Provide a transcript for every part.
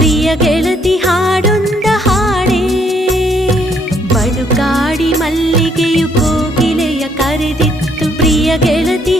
ಪ್ರಿಯ ಗೆಳತಿ ಹಾಡೊಂದ ಹಾಡೇ. ಬಳುಕಾಡಿ ಮಲ್ಲಿಗೆಯು ಕೋಗಿಲೆಯ ಕರೆದಿತ್ತು ಪ್ರಿಯ ಗೆಳತಿ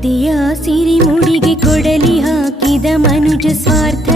ಪ್ರೀತಿಯ ಸಿರಿಮುಡಿಗೆ ಕೊಡಲಿ ಹಾಕಿದ ಮನುಜ ಸ್ವಾರ್ಥ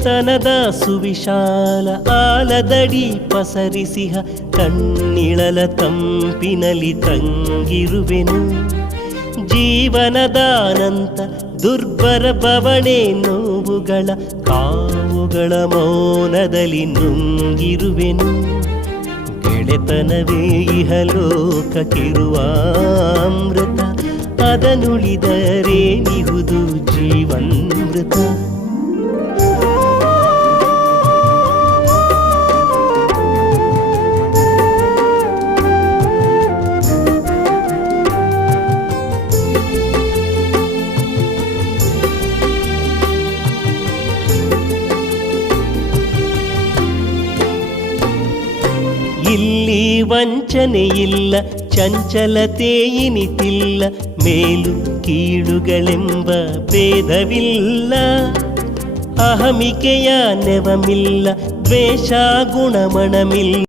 ಚೇತನದ ಸುವಿಶಾಲ ಆಲದಡಿ ಪಸರಿಸಿಹ ಕಣ್ಣಿಳಲ ತಂಪಿನಲಿ ತಂಗಿರುವೆನು. ಜೀವನದಾನಂತ ದುರ್ಬರ ಬವಣೆ ನೋವುಗಳ ಕಾವುಗಳ ಮೌನದಲ್ಲಿ ನುಂಗಿರುವೆನು. ಗೆಳೆತನವೇ ಇಹಲೋಕಕ್ಕಿರುವ ಅಮೃತ ಅದನುಳಿದರೇನಿಗೂ ವಂಚನೆಯಿಲ್ಲ ಚಂಚಲತೆ ಇನಿತಿಲ್ಲ ಮೇಲು ಕೀಳುಗಳೆಂಬ ಭೇದವಿಲ್ಲ ಅಹಮಿಕೆಯ ನೆವಮಿಲ್ಲ ದ್ವೇಷ ಗುಣಮಣಮಿಲ್ಲ